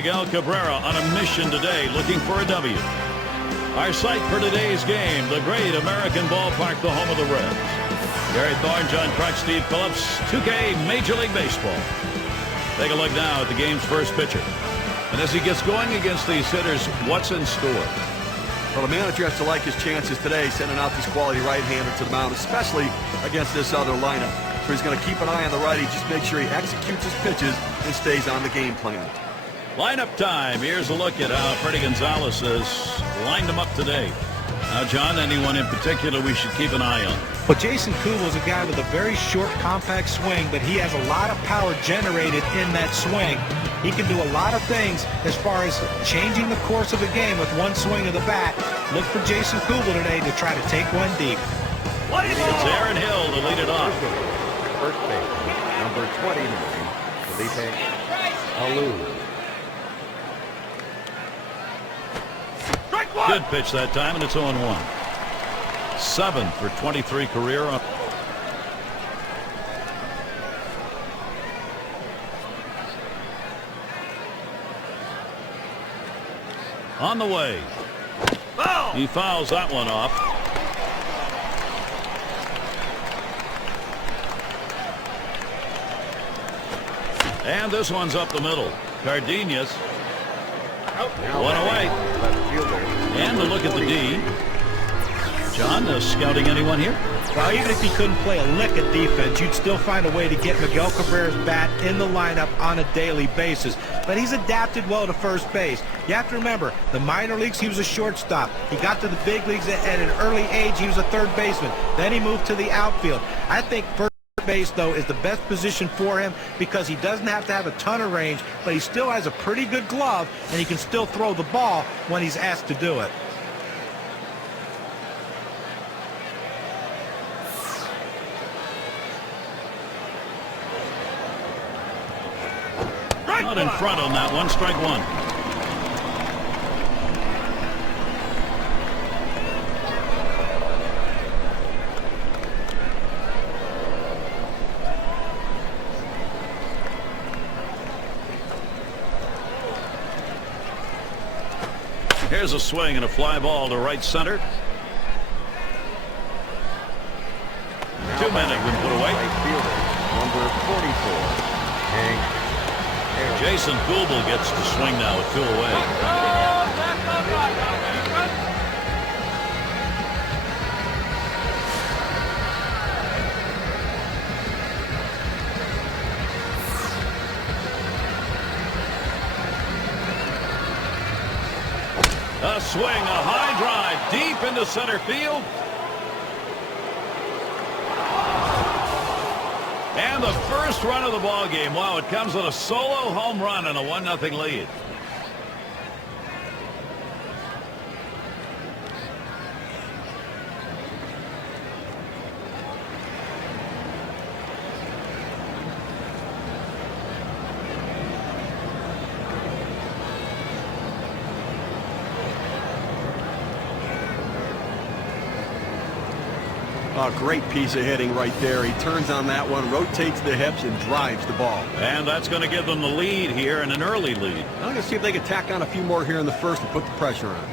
Miguel Cabrera on a mission today, looking for a W. Our site for today's game, the great American ballpark, the home of the Reds. Gary Thorne, John Crutch, Steve Phillips, 2K Major League Baseball. Take a look now at the game's first pitcher. And as he gets going against these hitters, what's in store? Well, the manager has to like his chances today, sending out this quality right-hander to the mound, especially against this other lineup. So he's going to keep an eye on the righty, just make sure he executes his pitches and stays on the game plan. Lineup time. Here's a look at how Freddie Gonzalez has lined them up today. Now, John, anyone in particular we should keep an eye on? Well, Jason Kubel's a guy with a very short, compact swing, but he has a lot of power generated in that swing. He can do a lot of things as far as changing the course of a game with one swing of the bat. Look for Jason Kubel today to try to take one deep. It's Aaron Hill to lead it off. First base, number 29, Felipe Alou. Good pitch that time, and it's 0-1. 7 for 23 career. On the way. He fouls that one off. And this one's up the middle. Cardenas. One away. And a look at the D. John, scouting anyone here? Well, even if he couldn't play a lick of defense, you'd still find a way to get Miguel Cabrera's bat in the lineup on a daily basis. But he's adapted well to first base. You have to remember, the minor leagues, he was a shortstop. He got to the big leagues at an early age. He was a third baseman. Then he moved to the outfield. I think first base, though, is the best position for him because he doesn't have to have a ton of range, but he still has a pretty good glove, and he can still throw the ball when he's asked to do it. Out in front on that one, strike one. Here's a swing and a fly ball to right center. 2 men have been put away. Number 44, Hank. Jason Kubel gets to swing now with 2 away. A swing, a high drive deep into center field. And the first run of the ball game. Wow, it comes with a solo home run and a 1-0 lead. A great piece of hitting right there. He turns on that one, rotates the hips, and drives the ball. And that's going to give them the lead here, and an early lead. I'm going to see if they can tack on a few more here in the first and put the pressure on.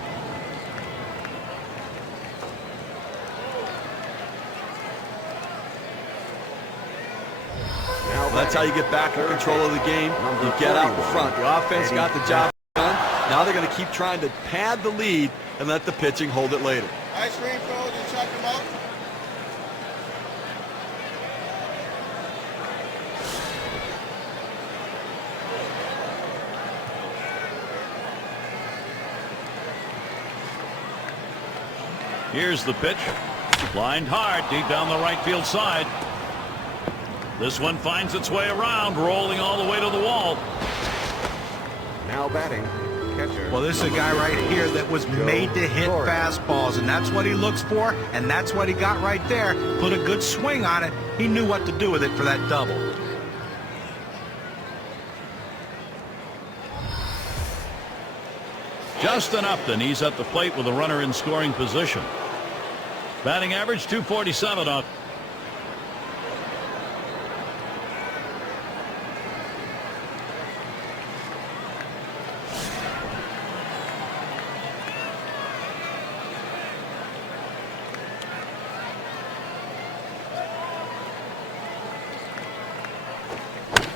Now that's how you get back in control of the game. You get out in front. The offense got the job done. Now they're going to keep trying to pad the lead and let the pitching hold it later. Ice cream cold, you check them out. Here's the pitch. Lined hard deep down the right field side. This one finds its way around, rolling all the way to the wall. Now batting, catcher. Well, this is a guy right here that was made to hit fastballs, and that's what he looks for, and that's what he got right there. Put a good swing on it. He knew what to do with it for that double. Justin Upton, he's at the plate with a runner in scoring position. Batting average .247 off.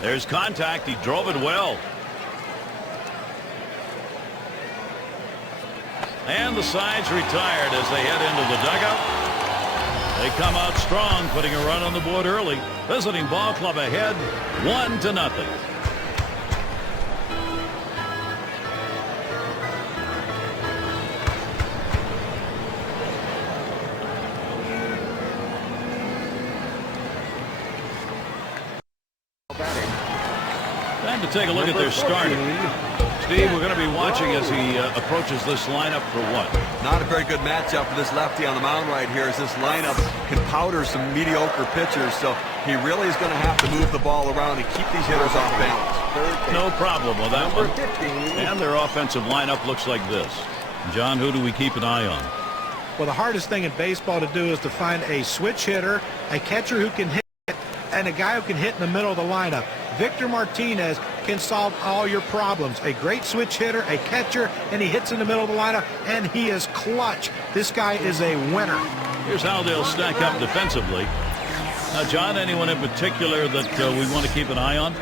There's contact. He drove it well. And the side's retired as they head into the dugout. They come out strong, putting a run on the board early. Visiting ball club ahead, 1-0. Time to take a look at their starting. Steve, we're going to be watching as he approaches this lineup for what? Not a very good matchup for this lefty on the mound right here, as this lineup can powder some mediocre pitchers. So he really is going to have to move the ball around and keep these hitters off balance. No problem with that one. And their offensive lineup looks like this. John, who do we keep an eye on? Well, the hardest thing in baseball to do is to find a switch hitter, a catcher who can hit, and a guy who can hit in the middle of the lineup. Victor Martinez can solve all your problems. A great switch hitter, a catcher, and he hits in the middle of the lineup, and he is clutch. This guy is a winner. Here's how they'll stack up defensively. Now, John, anyone in particular that we want to keep an eye on?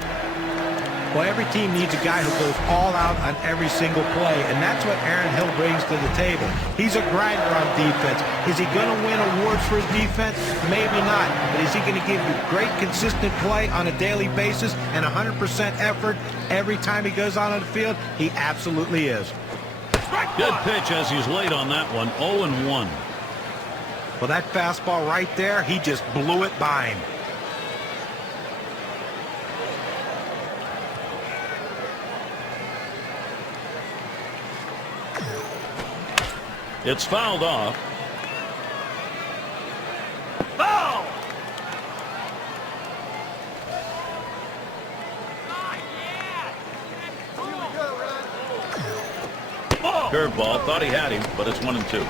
Well, every team needs a guy who goes all out on every single play, and that's what Aaron Hill brings to the table. He's a grinder on defense. Is he going to win awards for his defense? Maybe not. But is he going to give you great, consistent play on a daily basis and 100% effort every time he goes out on the field? He absolutely is. Good pitch as he's late on that one. 0-1. Well, that fastball right there, he just blew it by him. It's fouled off. Foul! Curveball. Thought he had him, but it's 1-2.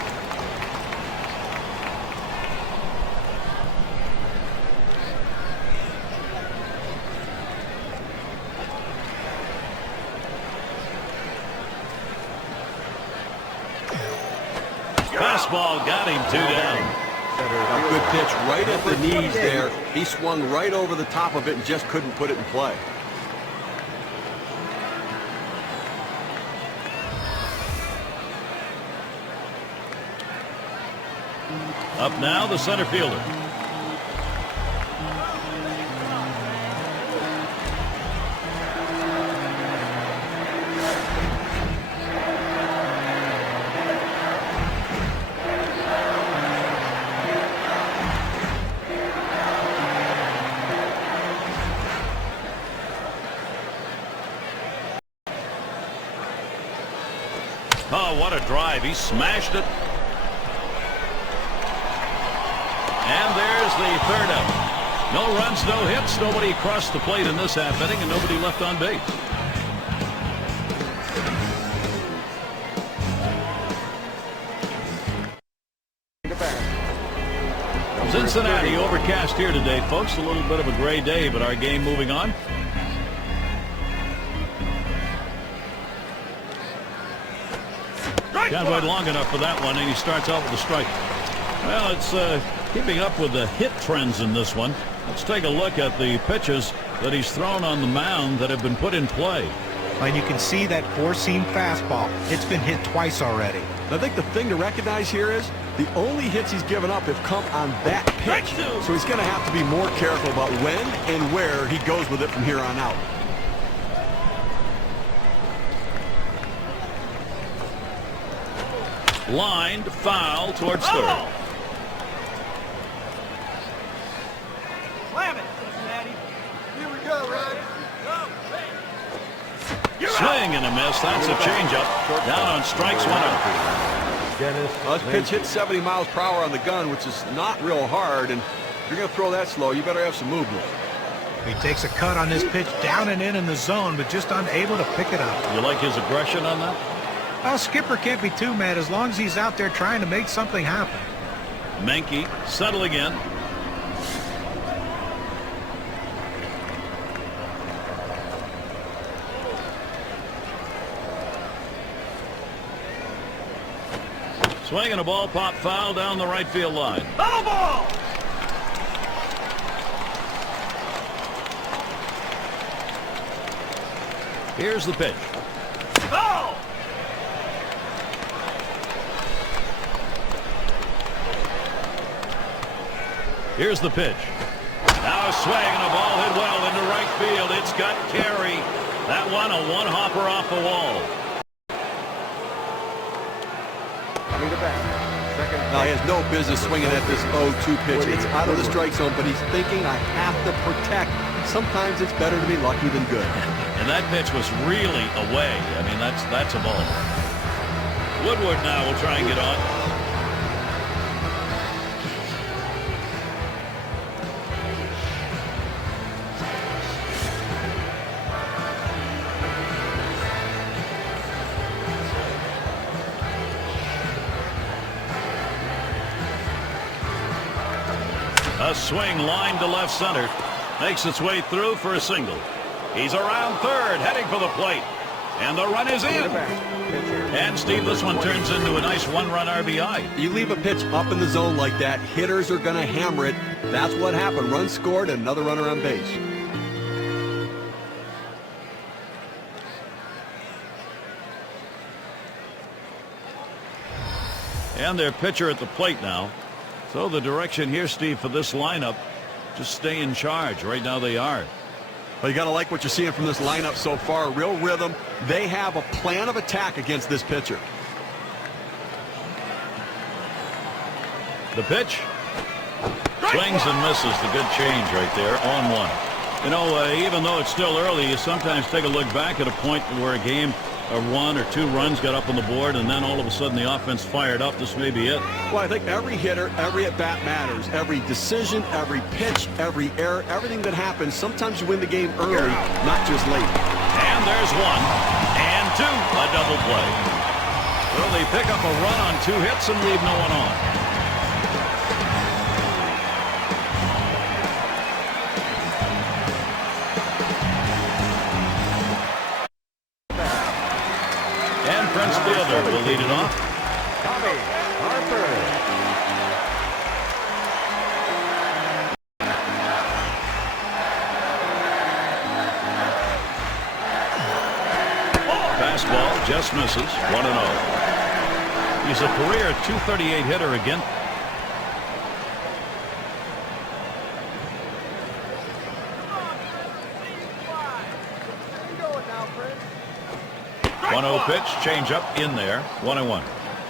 Fastball got him 2 down. A good pitch right at the knees there. He swung right over the top of it and just couldn't put it in play. Up now, the center fielder. Oh, what a drive. He smashed it. And there's the third out. No runs, no hits. Nobody crossed the plate in this half inning, and nobody left on base. Cincinnati overcast here today, folks. A little bit of a gray day, but our game moving on. Can't wait long enough for that one, and he starts out with a strike. Well, it's keeping up with the hit trends in this one. Let's take a look at the pitches that he's thrown on the mound that have been put in play. And you can see that four-seam fastball. It's been hit twice already. I think the thing to recognize here is the only hits he's given up have come on that pitch. So he's going to have to be more careful about when and where he goes with it from here on out. Lined foul towards third. Slam it, Cincinnati. Here we go, Rod. Swing and a miss. That's a changeup. Down on strikes, 1 out. This pitch hit 70 miles per hour on the gun, which is not real hard. And if you're going to throw that slow, you better have some movement. He takes a cut on this pitch down and in the zone, but just unable to pick it up. You like his aggression on that? Well, Skipper can't be too mad as long as he's out there trying to make something happen. Menke settling in. Swinging a ball pop foul down the right field line. Foul ball! Here's the pitch. Ball! Here's the pitch. Now a swing and a ball hit well into right field. It's got carry. That one, a one-hopper off the wall. Coming to bat. Second. Now, he has no business swinging at this 0-2 pitch. It's out of the strike zone, but he's thinking, I have to protect. Sometimes it's better to be lucky than good. And that pitch was really away. I mean, that's a ball. Woodward now will try and get on. A swing line to left center. Makes its way through for a single. He's around third, heading for the plate. And the run is in. And, Steve, this one turns into a nice one-run RBI. You leave a pitch up in the zone like that, hitters are going to hammer it. That's what happened. Run scored and another runner on base. And their pitcher at the plate now. So the direction here, Steve, for this lineup, just stay in charge. Right now they are. Well, you got to like what you're seeing from this lineup so far. Real rhythm. They have a plan of attack against this pitcher. The pitch. Swings and misses. The good change right there on one. You know, even though it's still early, you sometimes take a look back at a point where a game or one or two runs got up on the board, and then all of a sudden the offense fired up. This may be it. Well, I think every hitter, every at-bat matters. Every decision, every pitch, every error, everything that happens. Sometimes you win the game early, not just late. And there's one. And two. A double play. Well, they pick up a run on two hits and leave no one on. Prince Fielder will lead it off. Tommy Harper. Fastball just misses. 1-0. He's a career .238 hitter again. Pitch, change up in there. 1-1.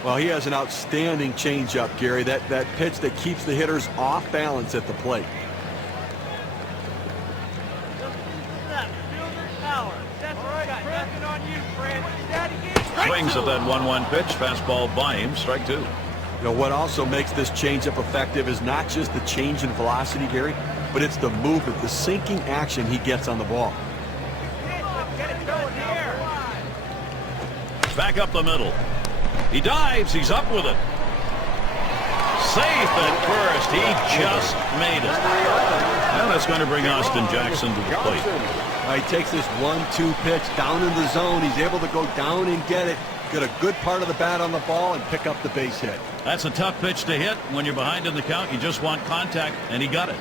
Well, he has an outstanding changeup, Gary. That pitch that keeps the hitters off balance at the plate. Swings at that 1-1 pitch. Fastball by him. Strike two. You know, what also makes this changeup effective is not just the change in velocity, Gary, but it's the movement, the sinking action he gets on the ball. Back up the middle. He dives. He's up with it. Safe at first. He just made it. And that's going to bring Austin Jackson to the plate. He takes this 1-2 pitch down in the zone. He's able to go down and get it. Get a good part of the bat on the ball and pick up the base hit. That's a tough pitch to hit. When you're behind in the count, you just want contact, and he got it.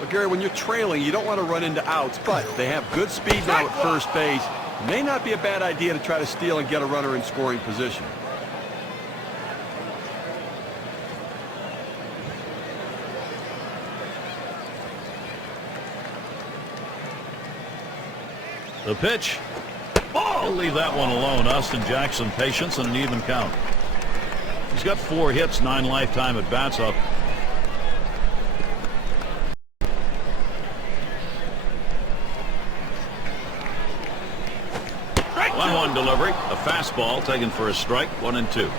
But Gary, when you're trailing, you don't want to run into outs, but they have good speed now at first base. May not be a bad idea to try to steal and get a runner in scoring position. The pitch. He'll leave that one alone. Austin Jackson, patience and an even count. He's got 4 hits, 9 lifetime at bats up. Delivery, a fastball taken for a strike. 1-2.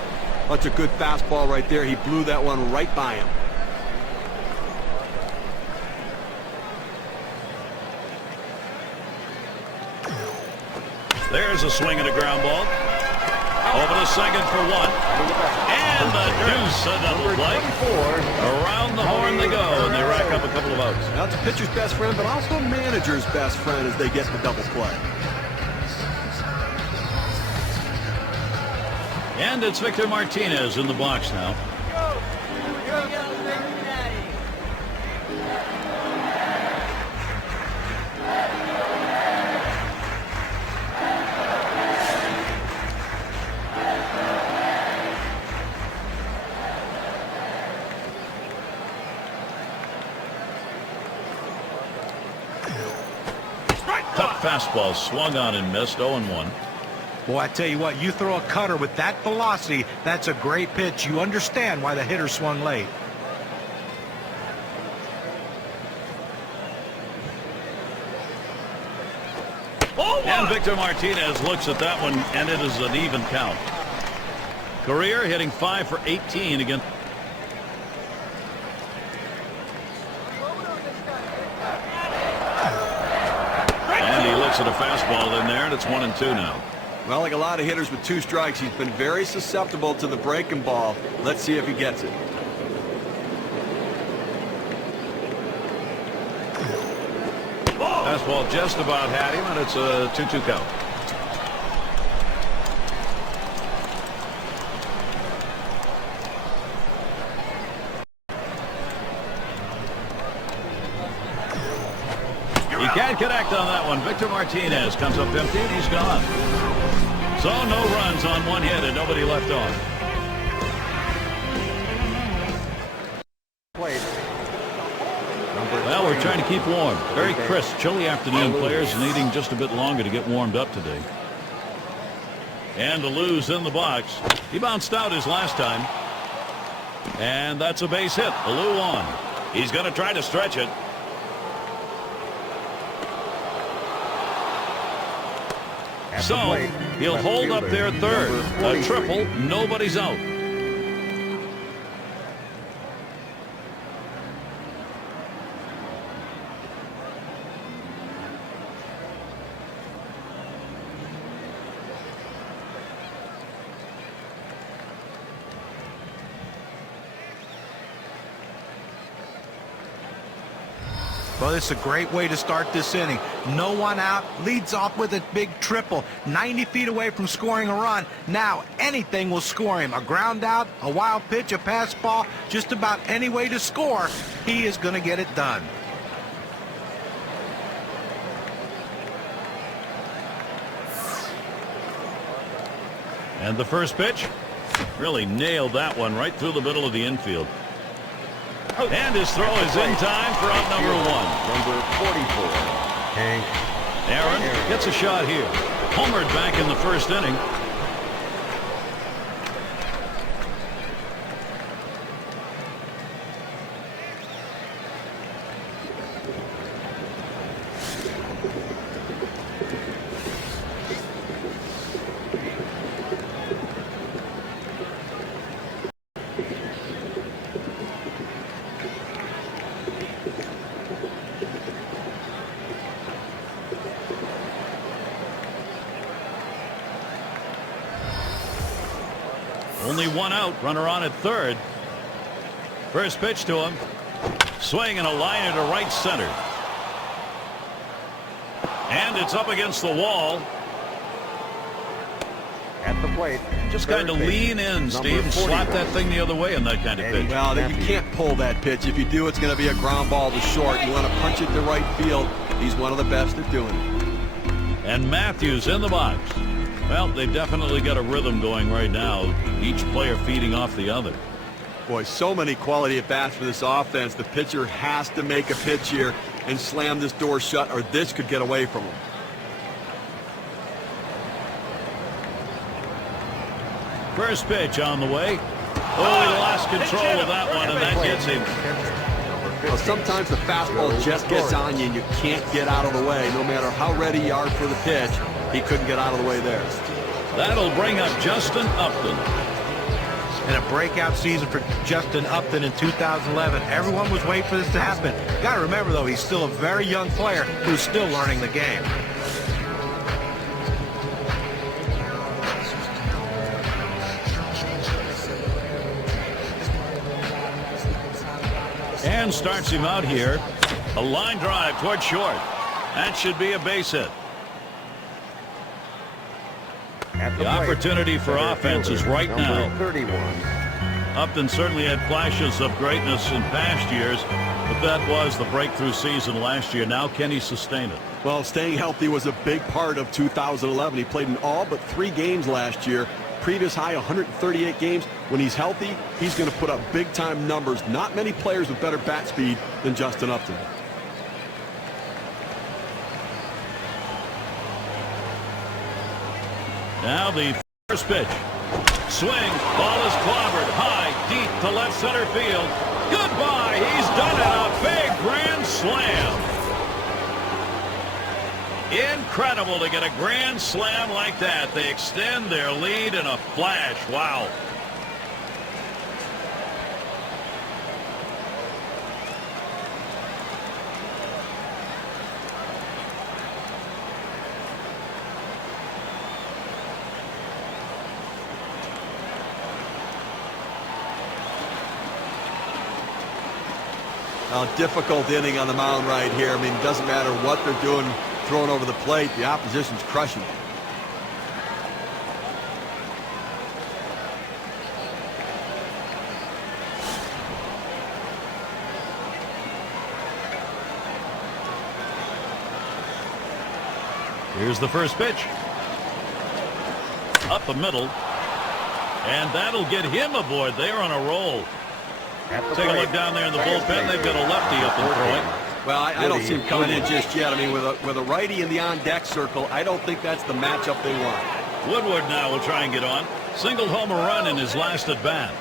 That's a good fastball right there. He blew that one right by him. There's a swing and a ground ball. Over to second for one. And the deuce, a double play. Around the horn they go, and they rack up a couple of outs. Now it's a pitcher's best friend, but also a manager's best friend as they get the double play. And it's Victor Martinez in the box now. Tough fastball swung on and missed. 0-1. Boy, I tell you what, you throw a cutter with that velocity, that's a great pitch. You understand why the hitter swung late. And Victor Martinez looks at that one, and it is an even count. Career hitting 5 for 18 against. And he looks at a fastball in there, and it's 1-2 now. Well, like a lot of hitters with 2 strikes, he's been very susceptible to the breaking ball. Let's see if he gets it. Fastball just about had him, and it's a 2-2 count. He can't connect on that one. Victor Martinez comes up empty, and he's gone. So no runs on one hit and nobody left on. Well, we're trying to keep warm. Very crisp, chilly afternoon. Players needing just a bit longer to get warmed up today. And the Lou's in the box. He bounced out his last time. And that's a base hit. The Lou on. He's going to try to stretch it. So he'll hold up there at third. A triple, nobody's out. Well, it's a great way to start this inning. No one out, leads off with a big triple, 90 feet away from scoring a run. Now anything will score him. A ground out, a wild pitch, a pass ball, just about any way to score. He is going to get it done. And the first pitch really nailed that one right through the middle of the infield. And his throw is in time for out number 1. Number 44, Hank Aaron gets a shot here. Homered back in the first inning. Only one out, runner on at third. First pitch to him. Swing and a liner to right center. And it's up against the wall. at the plate. Just kind of lean in, Steve, and slap that thing the other way on that kind of pitch. Well, you can't pull that pitch. If you do, it's going to be a ground ball to short. You want to punch it to right field. He's one of the best at doing it. And Matthews in the box. Well, they've definitely got a rhythm going right now. Each player feeding off the other. Boy, so many quality at-bats for this offense. The pitcher has to make a pitch here and slam this door shut, or this could get away from him. First pitch on the way. Oh, he lost control of that one, and that gets him. Well, sometimes the fastball just gets on you, and you can't get out of the way. No matter how ready you are for the pitch, he couldn't get out of the way there. That'll bring up Justin Upton. And a breakout season for Justin Upton in 2011. Everyone was waiting for this to happen. Got to remember, though, he's still a very young player who's still learning the game. Hammerin starts him out here. A line drive toward short. That should be a base hit. The opportunity for offense is right now. 31. Upton certainly had flashes of greatness in past years, but that was the breakthrough season last year. Now can he sustain it? Well, staying healthy was a big part of 2011. He played in all but 3 games last year. Previous high 138 games. When he's healthy, he's going to put up big-time numbers. Not many players with better bat speed than Justin Upton. Now the first pitch. Swing. Ball is clobbered high, deep to left center field. Goodbye. He's done it. A big grand slam. Incredible to get a grand slam like that. They extend their lead in a flash. Wow. Difficult inning on the mound right here. I mean, it doesn't matter what they're doing, throwing over the plate. The opposition's crushing. Here's the first pitch. Up the middle. And that'll get him aboard. They're on a roll. Take a look down there in the bullpen. They've got a lefty up and throwing. Well, I don't see him coming in just yet. I mean, with a righty in the on-deck circle, I don't think that's the matchup they want. Woodward now will try and get on. Singled home a run in his last at-bat.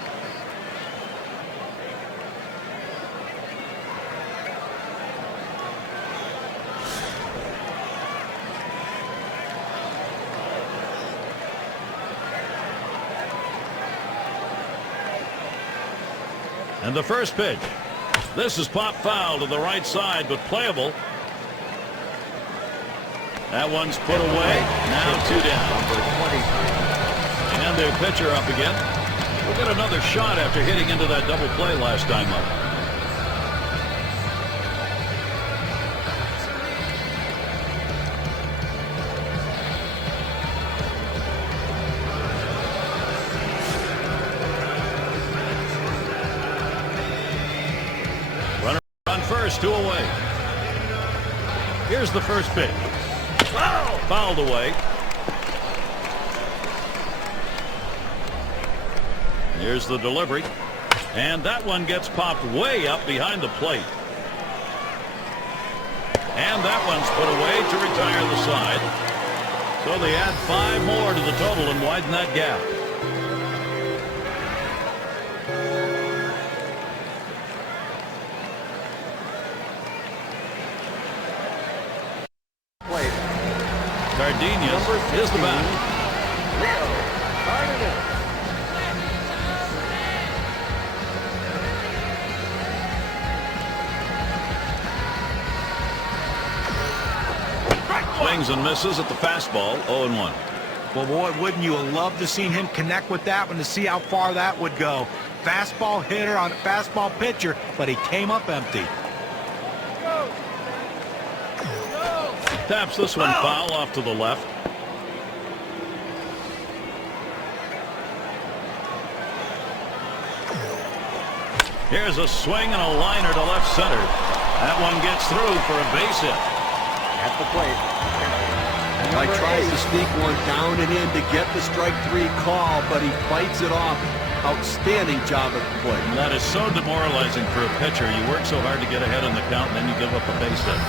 And the first pitch. This is pop foul to the right side, but playable. That one's put away. Now 2 down. And their pitcher up again. We'll get another shot after hitting into that double play last time up. First, 2 away. Here's the first pitch. Fouled away. Here's the delivery. And that one gets popped way up behind the plate. And that one's put away to retire the side. So they add 5 more to the total and widen that gap. Gardenias is the batter. Swings and misses at the fastball. 0-1. Well, boy, wouldn't you have loved to seen him connect with that one to see how far that would go. Fastball hitter on a fastball pitcher, but he came up empty. Taps this one foul off to the left. Here's a swing and a liner to left center. That one gets through for a base hit. At the plate. He tries to sneak one down and in to get the strike 3 call, but he fights it off. Outstanding job at the plate. And that is so demoralizing for a pitcher. You work so hard to get ahead in the count, and then you give up a base hit.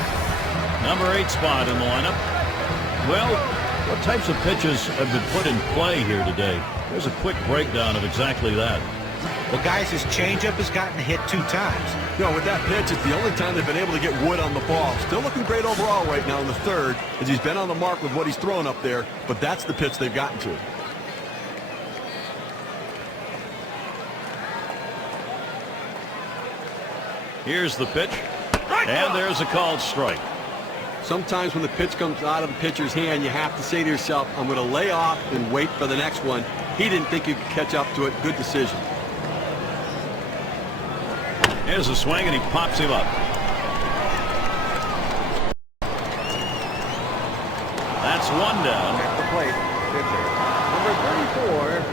Number 8 spot in the lineup. Well, what types of pitches have been put in play here today? There's a quick breakdown of exactly that. Well, guys, his changeup has gotten hit 2 times. You know, with that pitch, it's the only time they've been able to get wood on the ball. Still looking great overall right now in the 3rd, as he's been on the mark with what he's throwing up there, but that's the pitch they've gotten to. Here's the pitch. And there's a called strike. Sometimes when the pitch comes out of the pitcher's hand, you have to say to yourself, I'm going to lay off and wait for the next one. He didn't think he could catch up to it. Good decision. Here's a swing, and he pops him up. That's one down. At the plate, pitcher, number 34.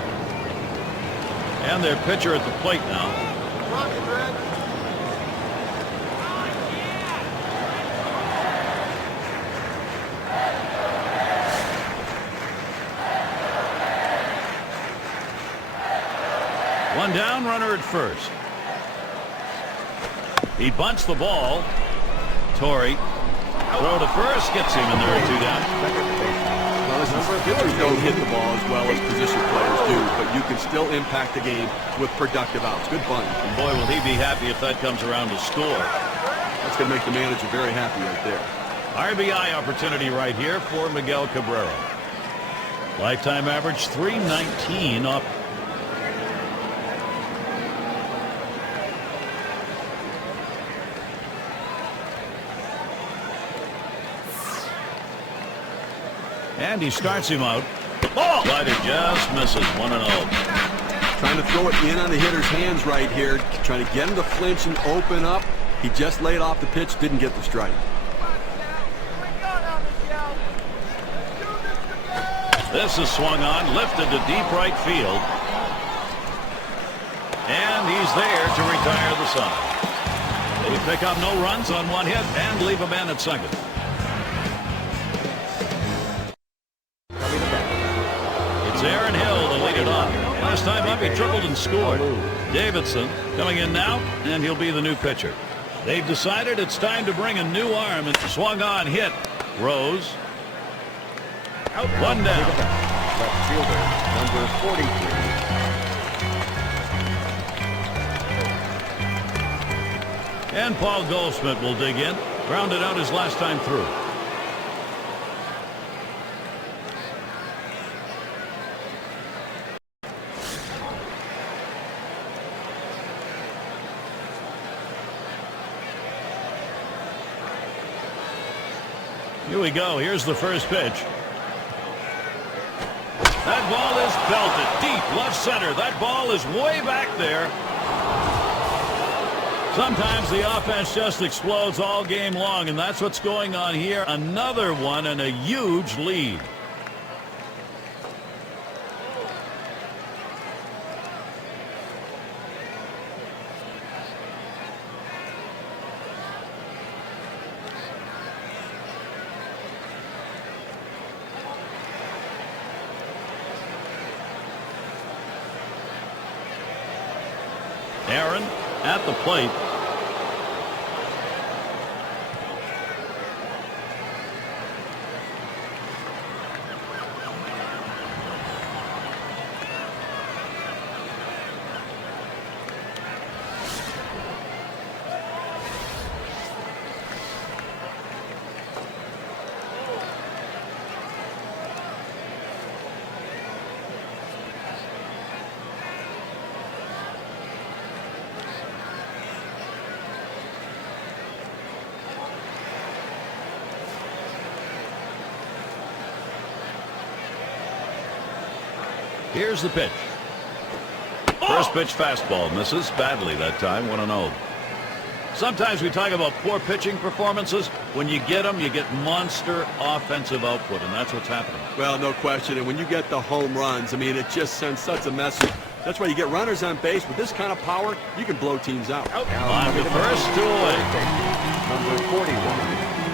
And their pitcher at the plate now. Rocket Red. One down, runner at first. He bunts the ball. Torrey. Throw to first, gets him, and there are 2 down. Well, listen, pitchers don't hit the ball as well as position players do, but you can still impact the game with productive outs. Good bunt. And boy, will he be happy if that comes around to score. That's going to make the manager very happy right there. RBI opportunity right here for Miguel Cabrera. Lifetime average 319 up. And he starts him out. Ball! Slider just misses. 1-0. Trying to throw it in on the hitter's hands right here. Trying to get him to flinch and open up. He just laid off the pitch. Didn't get the strike. This is swung on. Lifted to deep right field. And he's there to retire the side. They pick up no runs on one hit and leave a man at second. Aaron Hill to lead it off. Last time up, he tripled and scored. Davidson coming in now, and he'll be the new pitcher. They've decided it's time to bring a new arm, and swung on, hit. Rose. One down. Left fielder, number 43. And Paul Goldschmidt will dig in. Grounded out his last time through. Here we go. Here's the first pitch. That ball is belted deep left center. That ball is way back there. Sometimes the offense just explodes all game long, and that's what's going on here. Another one and a huge lead. Aaron at the plate. Here's the pitch. First pitch fastball misses badly that time. 1-0. Sometimes we talk about poor pitching performances. When you get them, you get monster offensive output, and that's what's happening. Well, no question. And when you get the home runs, I mean, it just sends such a message. That's why you get runners on base. With this kind of power, you can blow teams out. On to first, 2 away. Number 41,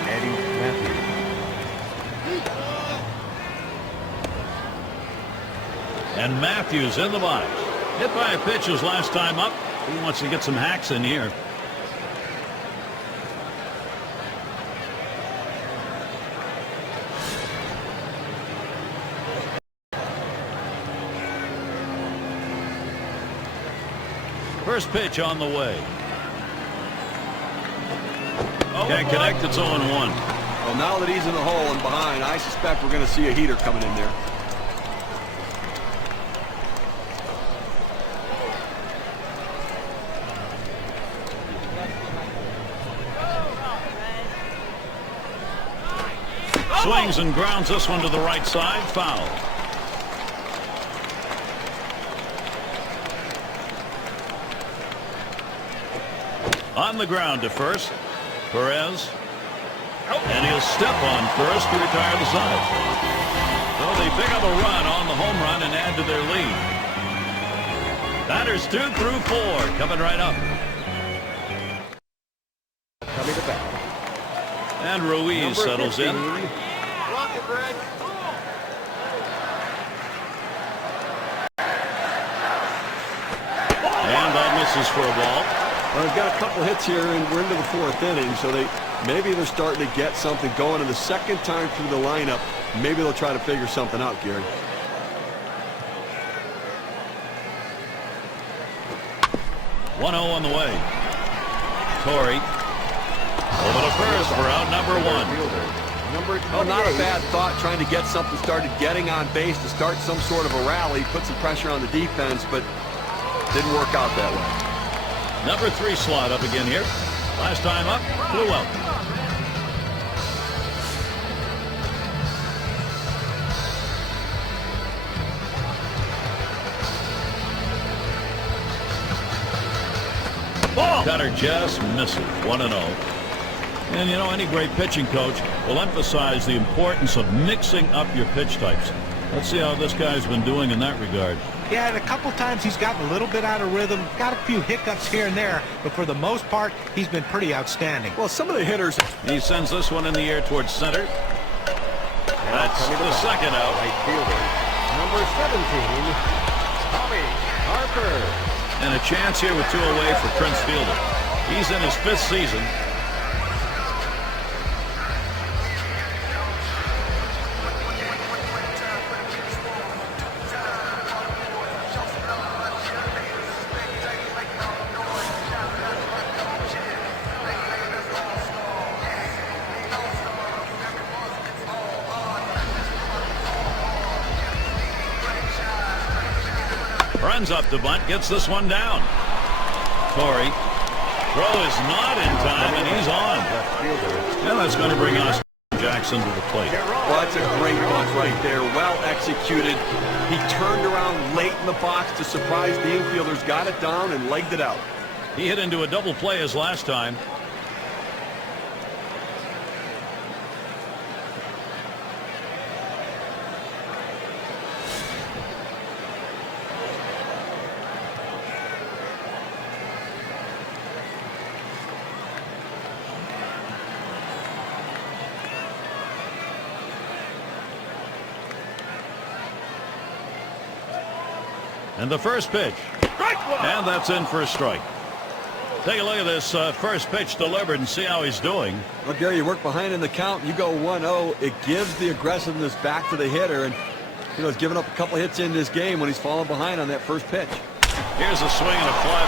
Eddie Matthews. And Matthews in the box. Hit by a pitch his last time up. He wants to get some hacks in here. First pitch on the way. Can't connect. It's 0-1. Well, now that he's in the hole and behind, I suspect we're going to see a heater coming in there. Swings and grounds this one to the right side. Foul. on the ground to first. Perez. And he'll step on first to retire the side. So they pick up a run on the home run and add to their lead. Batters 2 through 4 coming right up. Coming to bat. And Ruiz settles in. Rock it, Greg. And that misses for a ball. Well, they've got a couple hits here, and we're into the 4th inning, so maybe they're starting to get something going. And the second time through the lineup, maybe they'll try to figure something out, Gary. One 0 on the way. Torrey over to first for out number 1. Well, not a bad thought trying to get something started, getting on base to start some sort of a rally, put some pressure on the defense, but didn't work out that way. Number 3 slot up again here. Last time up, flew out. Ball. Cutter just misses. 1-0. And you know, any great pitching coach will emphasize the importance of mixing up your pitch types. Let's see how this guy's been doing in that regard. Yeah, and a couple times he's gotten a little bit out of rhythm, got a few hiccups here and there, but for the most part, he's been pretty outstanding. Well, some of the hitters... He sends this one in the air towards center. That's the second out. Right fielder, number 17, Tommy Harper. And a chance here with 2 away for Prince Fielder. He's in his 5th season. Runs up the bunt, gets this one down. Torrey. Throw is not in time, and he's on. And that's going to bring Austin Jackson to the plate. Well, that's a great bunt right there. Well executed. He turned around late in the box to surprise the infielders, got it down, and legged it out. He hit into a double play as last time. And the first pitch. And that's in for a strike. Take a look at this first pitch delivered and see how he's doing. Well, Gary, you work behind in the count. You go 1-0. It gives the aggressiveness back to the hitter. And, you know, he's given up a couple hits in this game when he's fallen behind on that first pitch. Here's a swing and a fly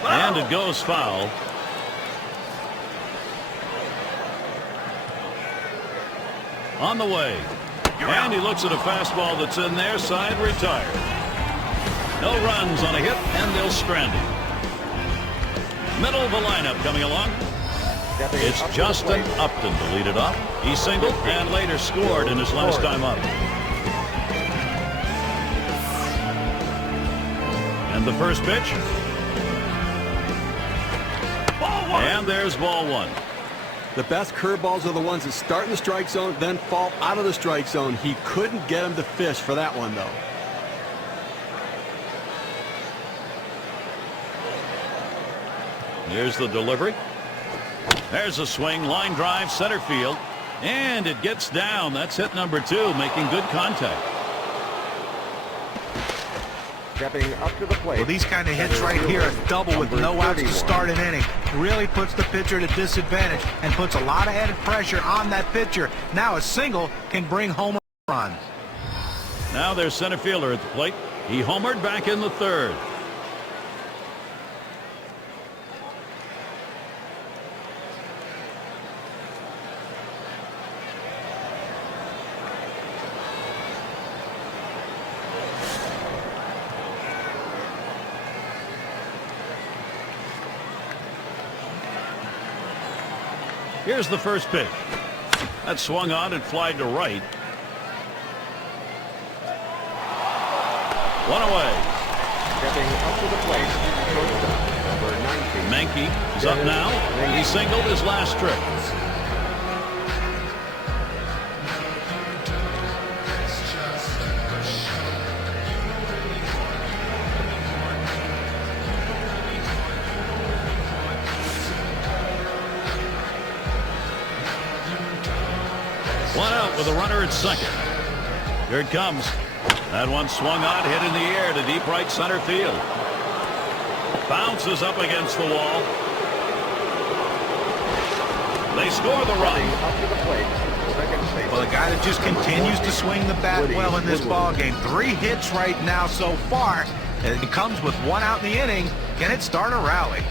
ball. And it goes foul. On the way. And he looks at a fastball that's in there, side retired. No runs on a hit, and they'll strand him. Middle of the lineup coming along. It's Justin Upton to lead it off. He singled and later scored in his last time up. And the first pitch. And there's ball 1. The best curveballs are the ones that start in the strike zone, then fall out of the strike zone. He couldn't get him to fish for that one, though. Here's the delivery. There's a swing, line drive, center field. And it gets down. That's hit number 2, making good contact. Stepping up to the plate. Well, these kind of hits right here, a double with no outs to start an inning, really puts the pitcher at a disadvantage and puts a lot of added pressure on that pitcher. Now a single can bring home a run. Now there's center fielder at the plate. He homered back in the 3rd. Here's the first pitch. That swung on and flied to right. 1 away. Stepping up up to the plate, shortstop, number 19. Menke is up now. He singled his last trip. One out with a runner at second. Here it comes. That one swung on, hit in the air to deep right center field. Bounces up against the wall. They score the run. Up to the plate, second base. Well, a guy that just continues to swing the bat well in this ball game. 3 hits right now so far. And it comes with 1 out in the inning. Can it start a rally?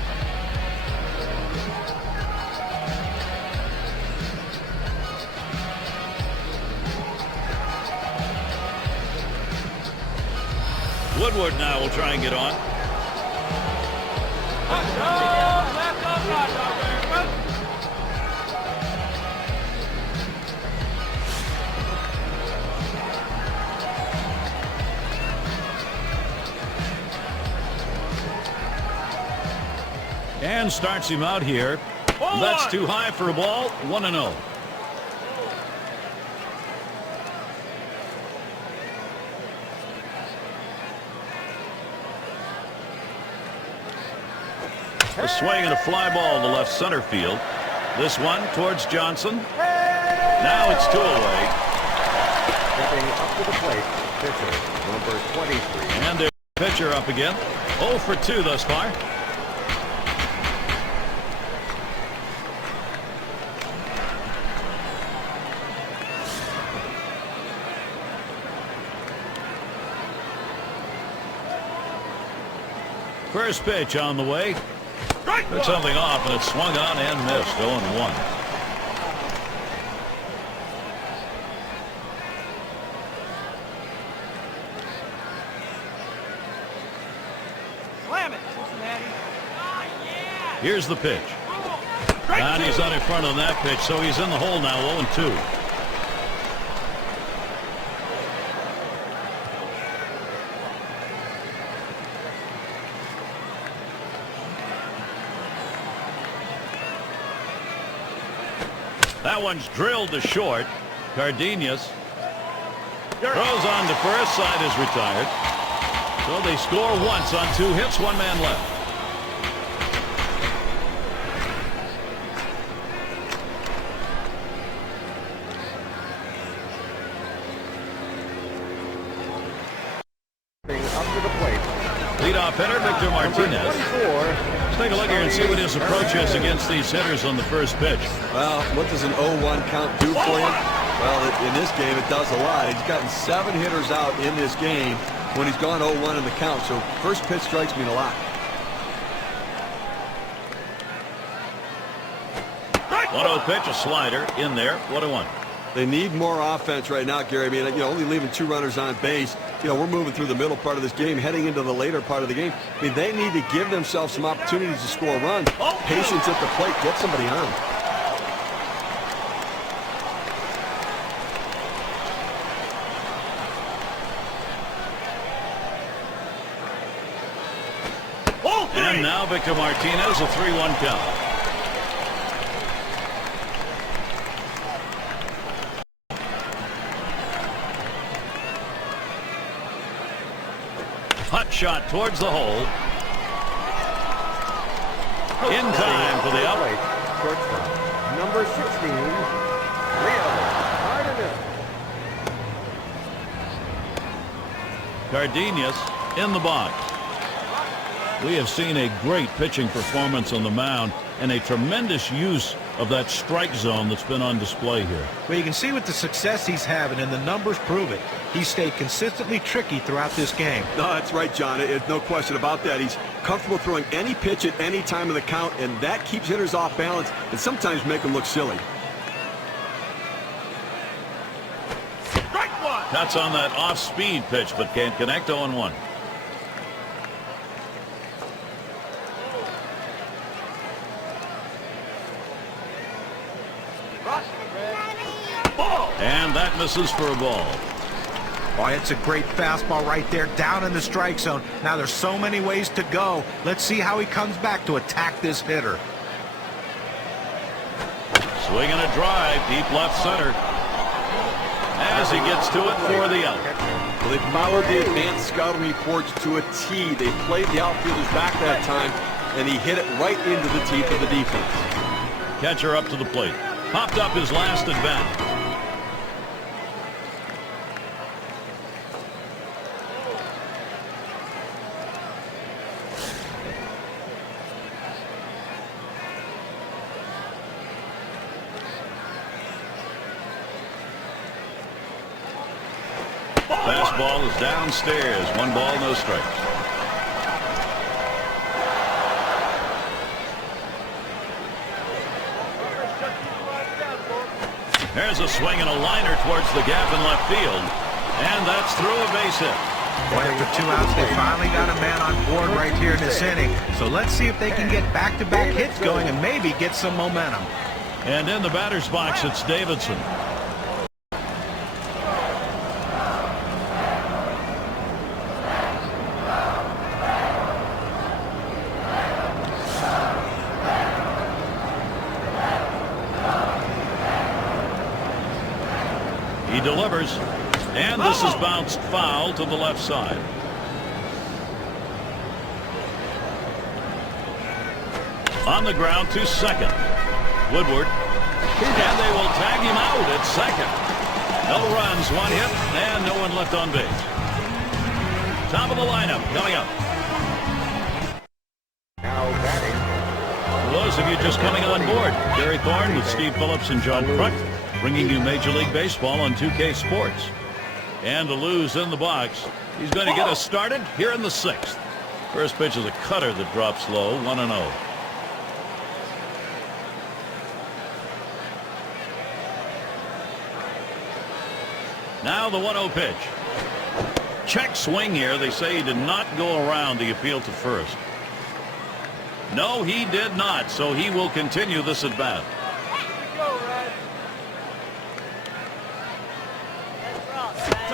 Woodward now will try and get on. And starts him out here. That's too high for a ball. 1-0. A swing and a fly ball to left center field. This one towards Johnson. Now it's 2 away. Stepping up to the plate, pitcher, number 23. And the pitcher up again. 0 for 2 thus far. First pitch on the way. Took something off, and it swung on and missed. 0-1. Slam it, Cincinnati. Here's the pitch. And he's not in front on that pitch, so he's in the hole now. 0-2. That one's drilled to short. Cardenas throws on to first. Side is retired. So they score once on 2 hits. 1 man left. Up to the plate. Leadoff hitter Victor Martinez. 24. Let's take a look here and see what his approach is against these hitters on the first pitch. Well, what does an 0-1 count do for you? Well, in this game, it does a lot. He's gotten 7 hitters out in this game when he's gone 0-1 in the count. So first pitch strikes mean a lot. 1-0 pitch, a slider in there. 1-1. They need more offense right now, Gary. I mean, only leaving 2 runners on base. We're moving through the middle part of this game, heading into the later part of the game. I mean, they need to give themselves some opportunities to score runs. Patience at the plate. Get somebody on. And now Victor Martinez, a 3-1 count. Hot shot towards the hole. In time for the out. Shortstop, number 16, Leo Cardenas. Cardenas in the box. We have seen a great pitching performance on the mound and a tremendous use of that strike zone that's been on display here. Well, you can see with the success he's having, and the numbers prove it. He's stayed consistently tricky throughout this game. No, that's right, John. It's no question about that. He's comfortable throwing any pitch at any time of the count, and that keeps hitters off balance and sometimes make them look silly. Cuts on that off-speed pitch, but can't connect. 0-1. And that misses for a ball. Oh, it's a great fastball right there, down in the strike zone. Now there's so many ways to go. Let's see how he comes back to attack this hitter. Swinging a drive, deep left center. As he gets to it for the out. Well, they followed the advanced scouting reports to a T. They played the outfielders back that time, and he hit it right into the teeth of the defense. Catcher up to the plate. Popped up his last at bat. Fastball is downstairs. 1 ball, no strikes. There's a swing and a liner towards the gap in left field. And that's through a base hit. Boy, after 2 outs, they finally got a man on board right here in this inning. So let's see if they can get back-to-back hits going and maybe get some momentum. And in the batter's box, it's Davidson. He delivers, and this is bounced foul to the left side. On the ground to second. Woodward, and they will tag him out at second. No runs, 1 hit, and no one left on base. Top of the lineup coming up. Now batting. For those of you just coming on board, Gary Thorne with Steve Phillips and John Kruk, bringing you Major League Baseball on 2K Sports. And to lose in the box, he's going to get us started here in the 6th. First pitch is a cutter that drops low, 1-0. Now the 1-0 pitch. Check swing here. They say he did not go around the appeal to first. No, he did not, so he will continue this at bat.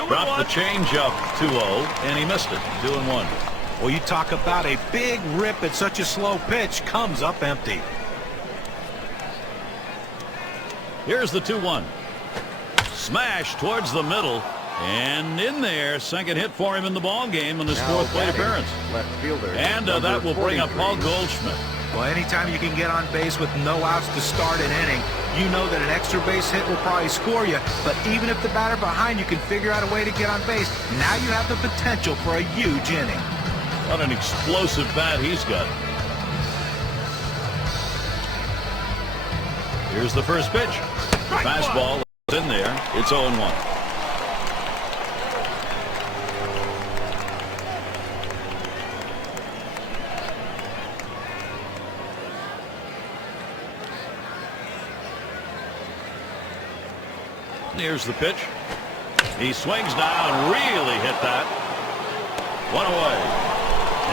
Dropped the changeup 2-0, and he missed it. 2-1. Well, you talk about a big rip at such a slow pitch, comes up empty. Here's the 2-1. Smash towards the middle, and in there, second hit for him in the ball game in his 4th plate appearance. Left fielder. And that will bring up Paul Goldschmidt. Well, anytime you can get on base with no outs to start an inning, you know that an extra base hit will probably score you. But even if the batter behind you can figure out a way to get on base, now you have the potential for a huge inning. What an explosive bat he's got. Here's the first pitch. Fastball is in there. It's 0-1. Here's the pitch. He swings down, really hit that. 1 away.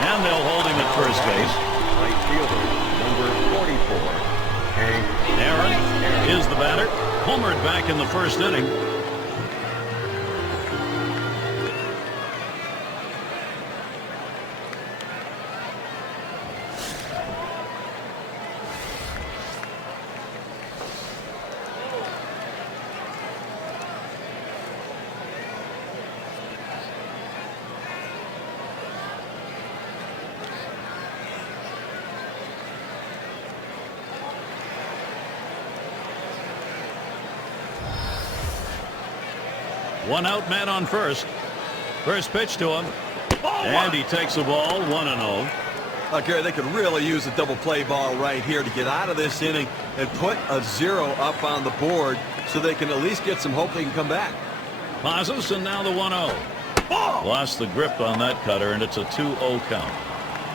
And they'll hold him at first base. Right fielder, number 44. Aaron is the batter. Homered back in the first inning. One out, man on first. First pitch to him. And he takes the ball, 1-0. Gary, they could really use a double play ball right here to get out of this inning and put a 0 up on the board so they can at least get some hope they can come back. Pauses, and now the 1-0. Lost the grip on that cutter, and it's a 2-0 count.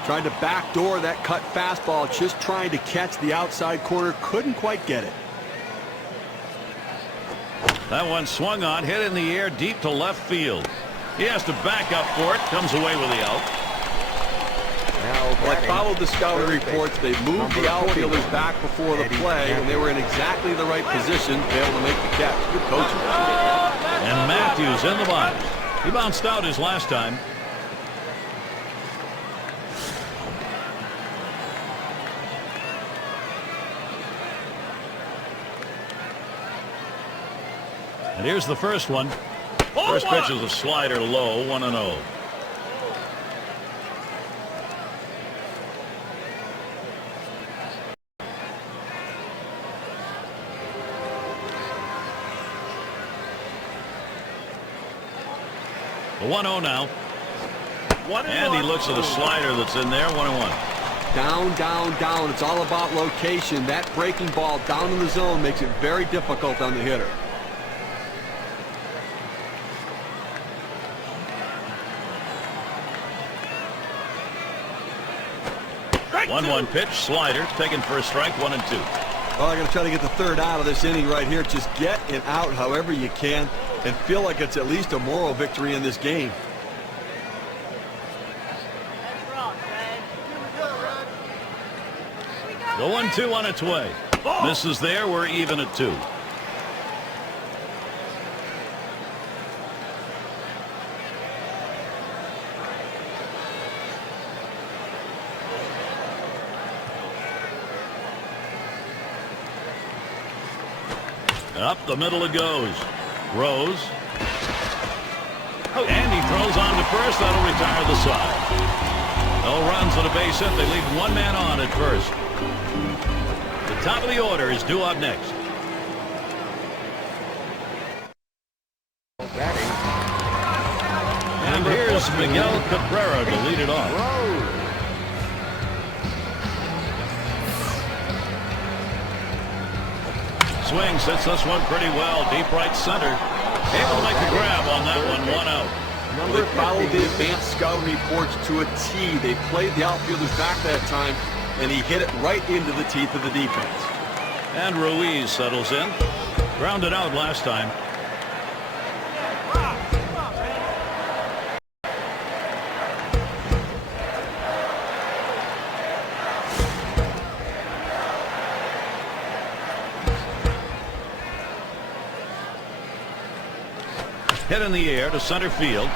Trying to backdoor that cut fastball, just trying to catch the outside corner. Couldn't quite get it. That one swung on, hit in the air deep to left field. He has to back up for it. Comes away with the out. Well, I followed the scouting reports. They moved the outfielders back before the play, and they were in exactly the right position to be able to make the catch. Good coaching. And Matthews in the box. He bounced out his last time. And here's the first one. First pitch is a slider low, 1-0. The 1-0 now. And he looks at a slider that's in there, 1-1. Down, down, down. It's all about location. That breaking ball down in the zone makes it very difficult on the hitter. 1-1 pitch, slider, taken for a strike, 1-2. Well, I'm going to try to get the third out of this inning right here. Just get it out however you can and feel like it's at least a moral victory in this game. The 1-2 on its way. Misses there. We're even at 2. Up the middle it goes. Rose. And he throws on to first. That'll retire the side. No runs and a base hit. They leave one man on at first. The top of the order is due up next. And here's Miguel Cabrera to lead it off. Swings, hits this one pretty well. Deep right center. Able to make the grab on that one. 1 out. They followed the advanced scouting reports to a T. They played the outfielders back that time, and he hit it right into the teeth of the defense. And Ruiz settles in. Grounded out last time. Hit in the air to center field.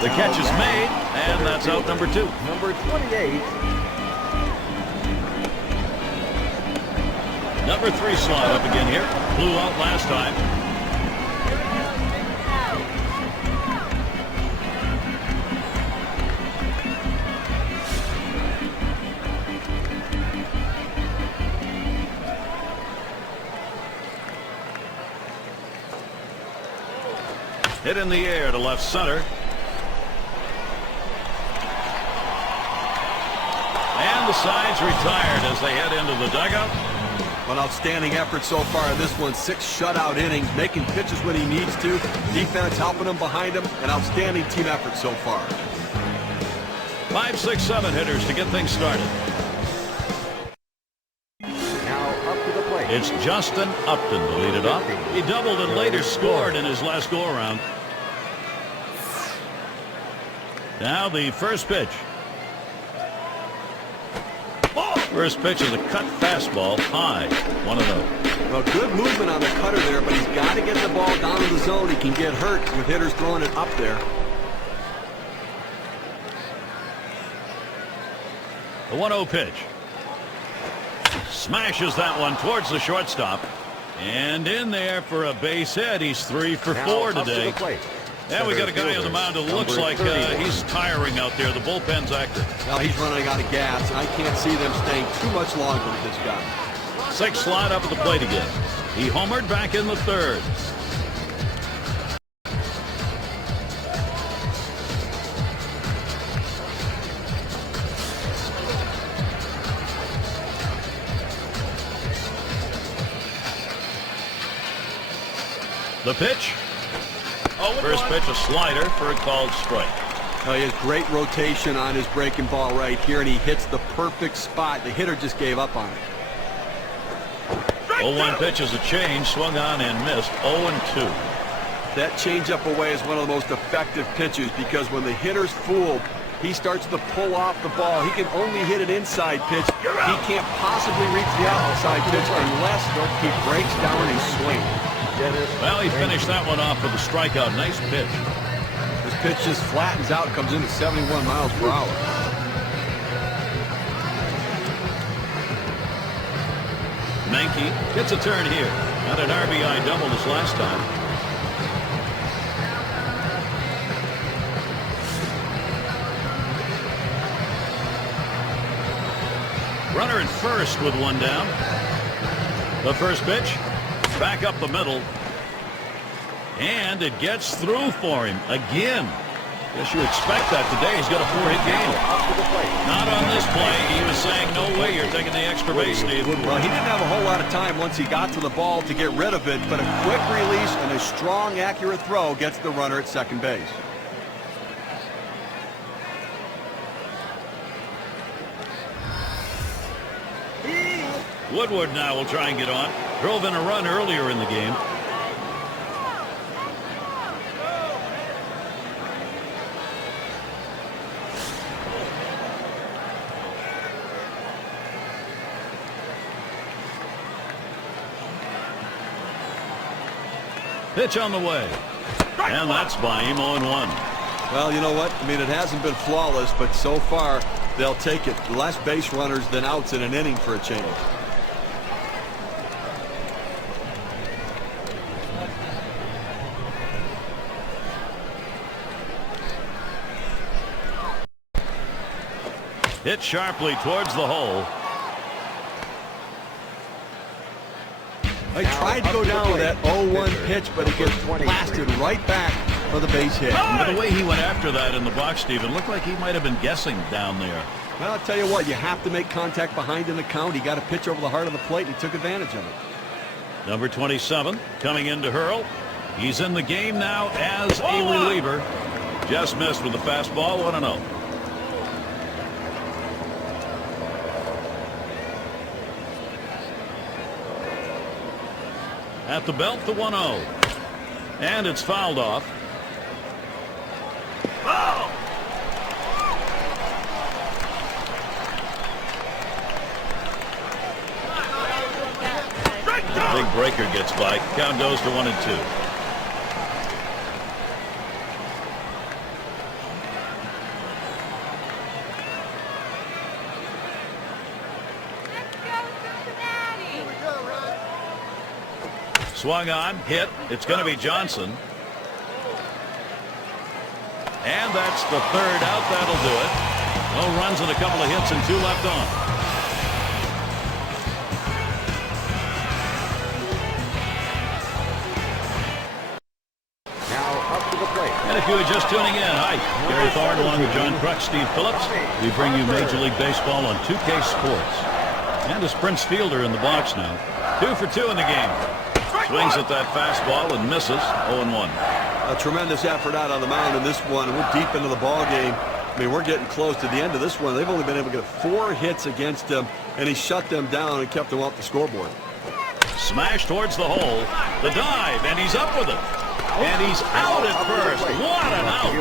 The catch is made, and that's out number 2. Number 28. Number 3 slide up again here. Blew out last time. Hit in the air to left center. And the side's retired as they head into the dugout. An outstanding effort so far in this one. 6 shutout innings, making pitches when he needs to. Defense helping him behind him. An outstanding team effort so far. 5, 6, 7 hitters to get things started. Now up to the plate. It's Justin Upton to lead it off. He doubled and later scored in his last go-around. Now the first pitch. First pitch is a cut fastball high. 1-0. Well, good movement on the cutter there, but he's got to get the ball down in the zone. He can get hurt with hitters throwing it up there. The 1-0 pitch. Smashes that one towards the shortstop. And in there for a base hit. He's 3 for 4 today. And we got a guy on the mound who looks like he's tiring out there. The bullpen's active. Now he's running out of gas. I can't see them staying too much longer with this guy. 6 slide up at the plate again. He homered back in the 3rd. The pitch. First pitch, a slider for a called strike. He has great rotation on his breaking ball right here, and he hits the perfect spot. The hitter just gave up on it. 0-1 pitch is a change, swung on and missed. 0-2. That changeup away is one of the most effective pitches because when the hitter's fooled, he starts to pull off the ball. He can only hit an inside pitch. He can't possibly reach the outside pitch unless he breaks down and swings. Well, he finished that one off with a strikeout. Nice pitch. This pitch just flattens out, comes in at 71 miles per hour. Menke gets a turn here. Got an RBI double this last time. Runner at first with one down. The first pitch, back up the middle. And it gets through for him again. Guess you expect that today. He's got a 4-hit game. Not on this play. He was saying, no way you're taking the extra base, Steve. Well, he didn't have a whole lot of time once he got to the ball to get rid of it, but a quick release and a strong, accurate throw gets the runner at second base. Woodward now will try and get on. Drove in a run earlier in the game. Pitch on the way. And that's by him. 0-1. Well, you know what? I mean, it hasn't been flawless, but so far they'll take it. Less base runners than outs in an inning for a change. Hit sharply towards the hole. They tried to go down with that 0-1 pitch, but it gets blasted right back for the base hit. But the way he went after that in the box, Steven, looked like he might have been guessing down there. Well, I'll tell you what, you have to make contact behind in the count. He got a pitch over the heart of the plate, and he took advantage of it. Number 27 coming in to hurl. He's in the game now as a reliever. Just missed with the fastball. 1-0. At the belt, the 1-0. And it's fouled off. Big breaker gets by. Count goes to 1-2. Swung on, hit. It's going to be Johnson. And that's the third out. That'll do it. No runs and a couple of hits and 2 left on. Now up to the plate. And if you were just tuning in, hi, Gary Thorne along with John Crutch, Steve Phillips. We bring you Major League Baseball on 2K Sports. And a Prince Fielder in the box now. 2 for 2 in the game. Swings at that fastball and misses. 0-1. A tremendous effort out on the mound in this one. We're deep into the ball game. I mean, we're getting close to the end of this one. They've only been able to get 4 hits against him, and he shut them down and kept them off the scoreboard. Smash towards the hole. The dive, and he's up with it. And he's out at first. What an out.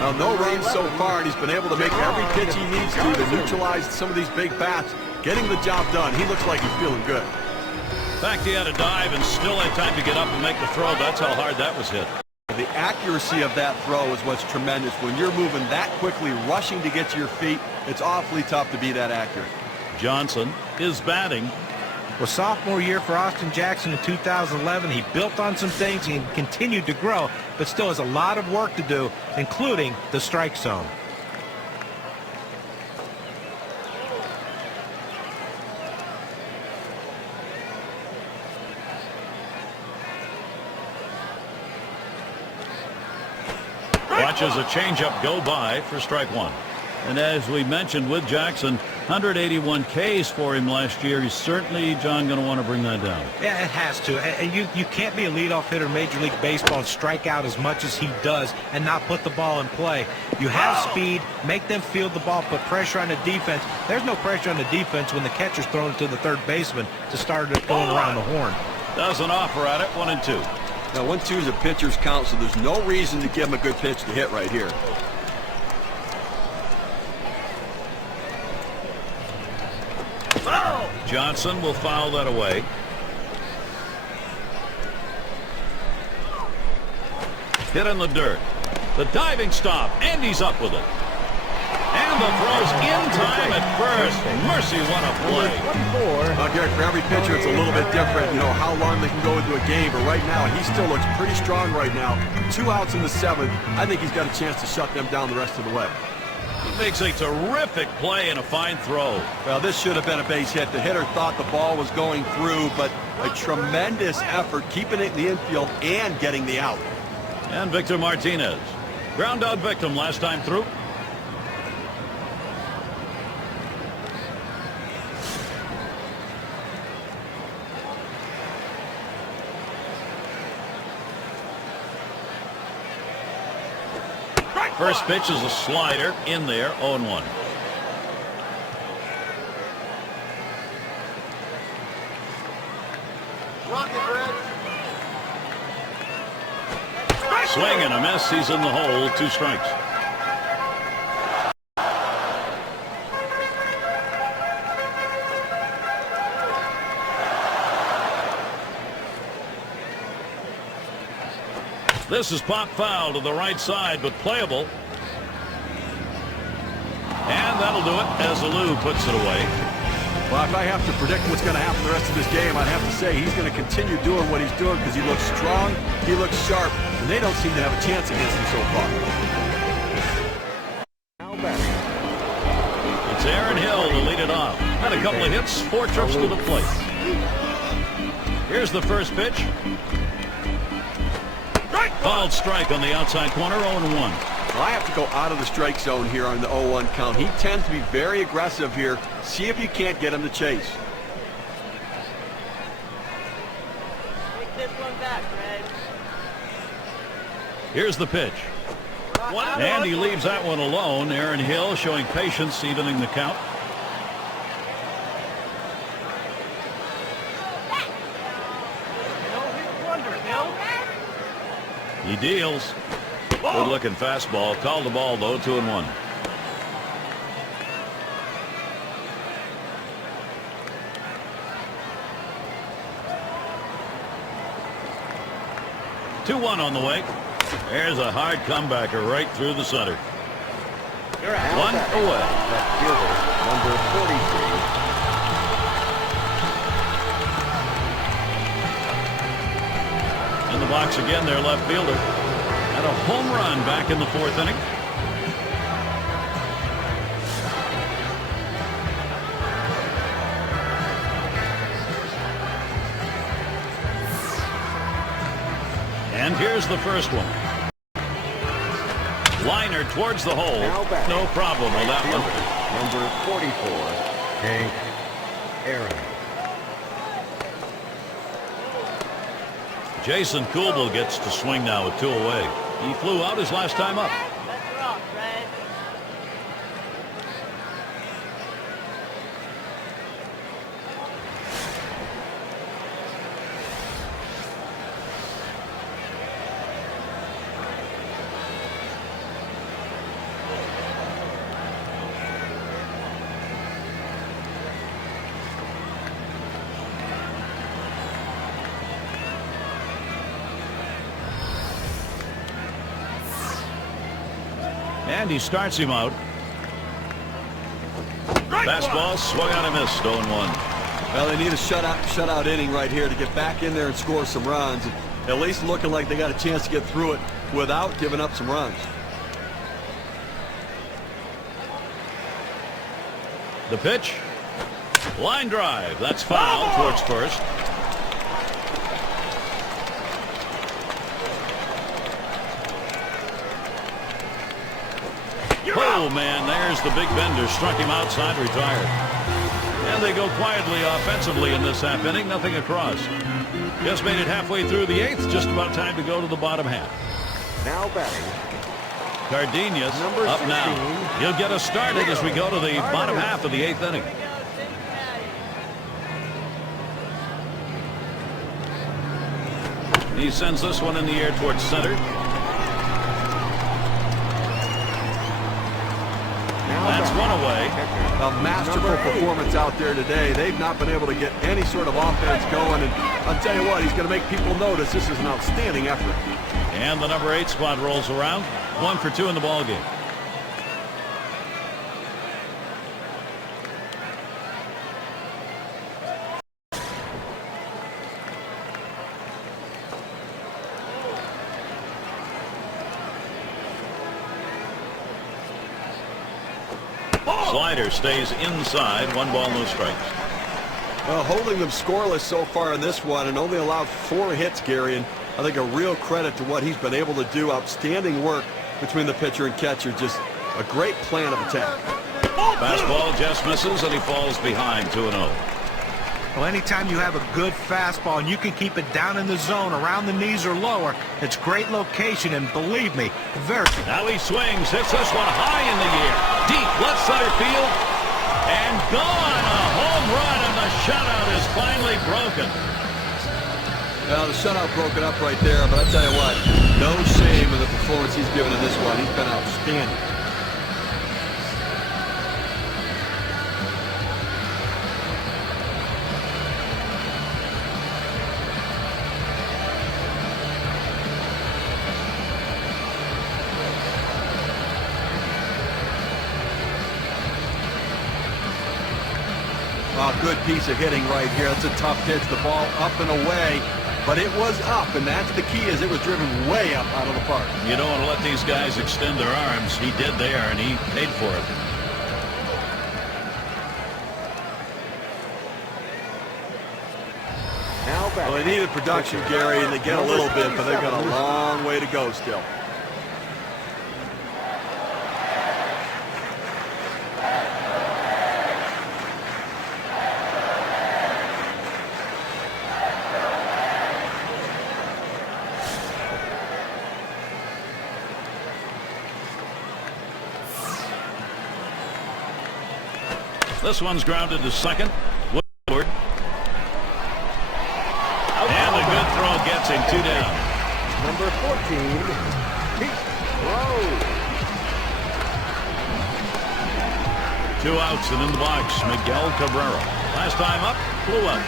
Well, no runs so far, and he's been able to make every pitch he needs to neutralize some of these big bats, getting the job done. He looks like he's feeling good. In fact, he had a dive and still had time to get up and make the throw. That's how hard that was hit. The accuracy of that throw is what's tremendous. When you're moving that quickly, rushing to get to your feet, it's awfully tough to be that accurate. Johnson is batting. Well, sophomore year for Austin Jackson in 2011, he built on some things and continued to grow, but still has a lot of work to do, including the strike zone. Watches a changeup go by for strike 1. And as we mentioned with Jackson, 181 Ks for him last year. He's certainly, John, going to want to bring that down. Yeah, it has to. And you can't be a leadoff hitter in Major League Baseball and strike out as much as he does and not put the ball in play. You have speed, make them field the ball, put pressure on the defense. There's no pressure on the defense when the catcher's thrown it to the third baseman to start it going around the horn. Doesn't offer at it. 1-2. Now, 1-2 is a pitcher's count, so there's no reason to give him a good pitch to hit right here. Johnson will foul that away. hit in the dirt. The diving stop, and he's up with it. And the throw's in time at first. Mercy, what a play. Gary, for every pitcher, it's a little bit different, you know, how long they can go into a game. But right now, he still looks pretty strong right now. 2 outs in the 7th. I think he's got a chance to shut them down the rest of the way. He makes a terrific play and a fine throw. Well, this should have been a base hit. The hitter thought the ball was going through, but a tremendous effort keeping it in the infield and getting the out. And Victor Martinez. Ground out victim last time through. First pitch is a slider in there, 0-1. Swing and a miss. He's in the hole. 2 strikes. This is pop foul to the right side, but playable. And that'll do it as Alou puts it away. Well, if I have to predict what's going to happen the rest of this game, I'd have to say he's going to continue doing what he's doing because he looks strong, he looks sharp, and they don't seem to have a chance against him so far. It's Aaron Hill to lead it off. Had a couple of hits, 4 trips to the plate. Here's the first pitch. Fouled strike on the outside corner, 0-1. Well, I have to go out of the strike zone here on the 0-1 count. He tends to be very aggressive here. See if you can't get him to chase. Take this one back, Red. Here's the pitch. And he leaves that one alone. Aaron Hill showing patience, evening the count. He deals. Good looking fastball. Called the ball though. 2-1. Two-1 on the way. There's a hard comebacker right through the center. One away. Left fielder, number 43. In the box again, their left fielder. Had a home run back in the 4th inning. And here's the first one. Liner towards the hole. No problem with that one. Number 44, Hank Aaron. Jason Kubel gets to swing now with 2 away. He flew out his last time up. Let's rock, Red. And he starts him out. Fastball swung out and missed. 0-1. Well, they need a shutout inning right here to get back in there and score some runs. At least looking like they got a chance to get through it without giving up some runs. The pitch. Line drive. That's foul towards first. Oh, man, there's the big bender. Struck him outside, retired. And they go quietly offensively in this half inning. Nothing across. Just made it halfway through the 8th. Just about time to go to the bottom half. Now batting. Cardenas Number up 16. now. He'll get us started as we go to the bottom half of the 8th inning. He sends this one in the air towards center. That's one away. A masterful performance out there today. They've not been able to get any sort of offense going. And I'll tell you what, he's going to make people notice this is an outstanding effort. And the number 8 spot rolls around. 1 for 2 in the ball game. Slider stays inside. 1 ball, no strikes. Well, holding them scoreless so far in this one and only allowed 4 hits, Gary. And I think a real credit to what he's been able to do. Outstanding work between the pitcher and catcher. Just a great plan of attack. Fastball just misses, and he falls behind 2-0. Well, anytime you have a good fastball and you can keep it down in the zone around the knees or lower, it's great location, and believe me, very. Now he swings, hits this one high in the air, deep left center field, and gone. A home run, and the shutout is finally broken. Well, the shutout broken up right there, but I tell you what, no shame in the performance he's given in this one. He's been outstanding. Good piece of hitting right here. That's a tough pitch. The ball up and away, but it was up, and that's the key, as it was driven way up out of the park. You don't want to let these guys extend their arms. He did there, and he paid for it. Now back. Well, they needed production, Gary, and they get a little bit, but they've got a long way to go still. This one's grounded to second. Woodward. And a good throw gets him 2 down. Number 14, Pete Rose. 2 outs and in the box, Miguel Cabrera. Last time up, blew up.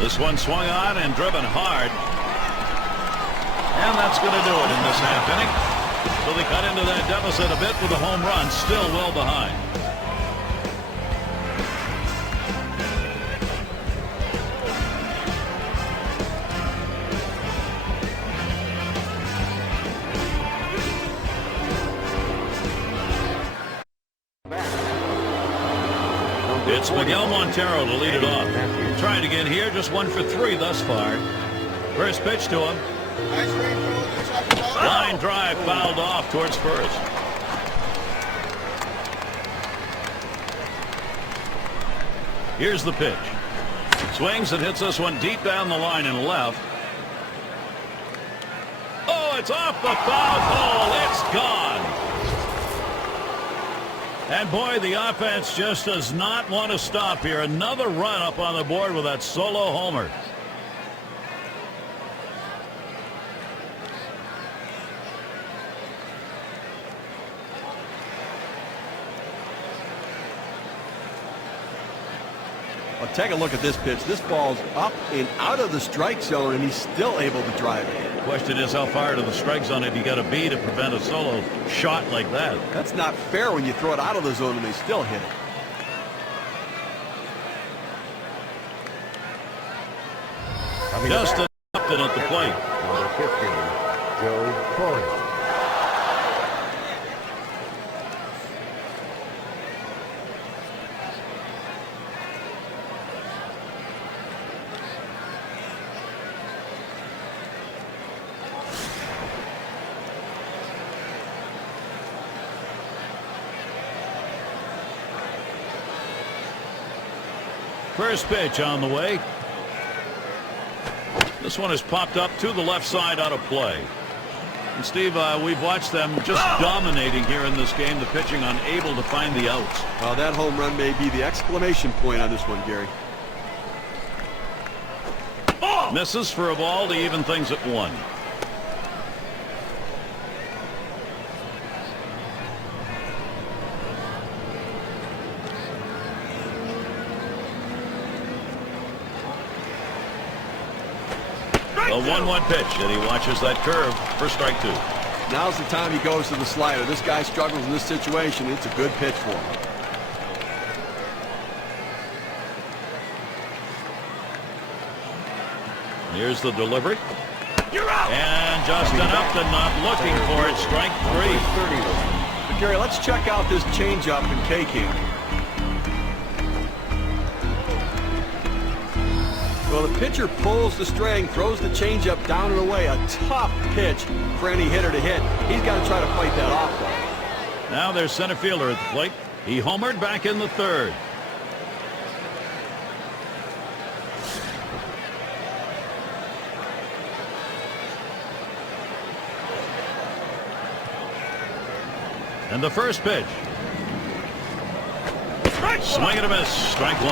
This one swung on and driven hard. And that's going to do it in this half inning. So they cut into that deficit a bit with a home run, still well behind. It's Miguel Montero to lead it off. Trying to get here, just 1 for 3 thus far. First pitch to him. Line drive fouled off towards first. Here's the pitch. Swings and hits this one deep down the line and left. Oh, it's off the foul pole. It's gone. And boy, the offense just does not want to stop here. Another run up on the board with that solo homer. Well, take a look at this pitch. This ball's up and out of the strike zone, and he's still able to drive it. Question is, how far to the strike zone have you got to be to prevent a solo shot like that? That's not fair when you throw it out of the zone and they still hit it. Just interrupted at the plate. Number 15, Joe Torres. First pitch on the way. This one is popped up to the left side out of play. And Steve, we've watched them just dominating here in this game. The pitching unable to find the outs. That home run may be the exclamation point on this one, Gary. Misses for a ball to even things at 1. A 1-1 pitch, and he watches that curve for strike 2. Now's the time he goes to the slider. This guy struggles in this situation. It's a good pitch for him. Here's the delivery. You're out. And just enough and not looking for it. Strike 3. But Gary, let's check out this changeup in K-Camp. Well, the pitcher pulls the string, throws the changeup down and away. A tough pitch for any hitter to hit. He's got to try to fight that off, though. Now there's center fielder at the plate. He homered back in the 3rd. And the first pitch. Swing and a miss. Strike 1.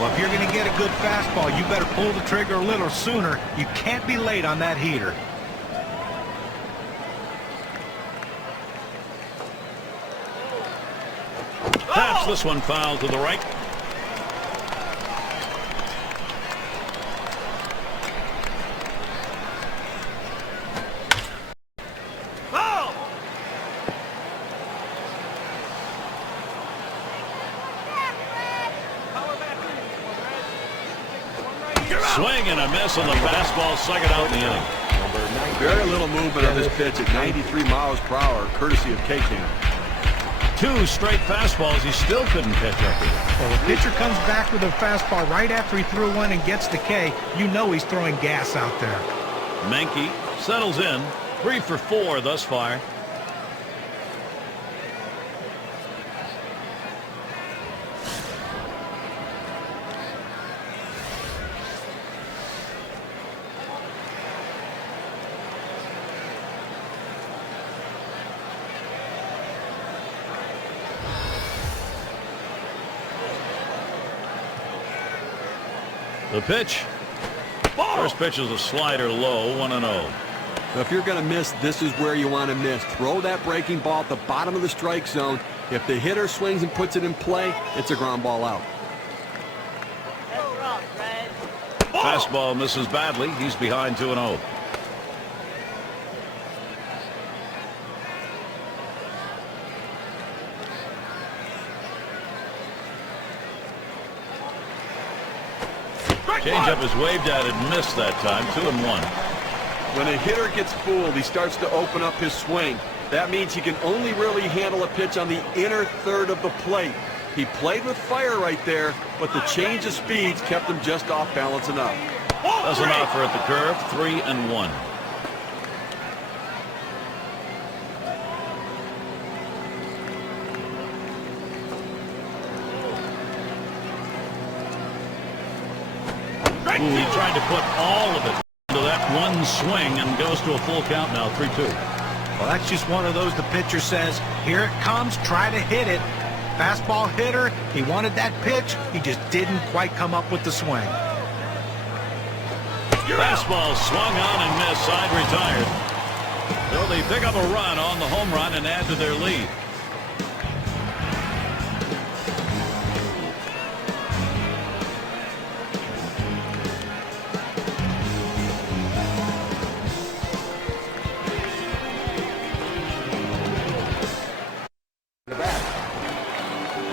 Well, if you're going to get a good fastball, you better pull the trigger a little sooner. You can't be late on that heater. Taps this one foul to the right. Swing and a miss on the fastball, second out in the inning. Very little movement on this pitch at 93 miles per hour, courtesy of K-Camp. 2 straight fastballs. He still couldn't pitch up here. Well, the pitcher comes back with a fastball right after he threw one and gets the K. You know he's throwing gas out there. Menke settles in. 3 for 4 thus far. The pitch. First pitch is a slider low, 1-0. Now, if you're going to miss, this is where you want to miss. Throw that breaking ball at the bottom of the strike zone. If the hitter swings and puts it in play, it's a ground ball out. Fastball misses badly. He's behind 2-0. Changeup is waved at and missed that time. 2-1. When a hitter gets fooled, he starts to open up his swing. That means he can only really handle a pitch on the inner third of the plate. He played with fire right there, but the change of speeds kept him just off balance enough. Doesn't offer at the curve. 3-1. He tried to put all of it into that one swing and goes to a full count now. 3-2. Well, that's just one of those the pitcher says, here it comes, try to hit it. Fastball hitter, he wanted that pitch, he just didn't quite come up with the swing. Fastball swung on and missed, side retired. So they pick up a run on the home run and add to their lead.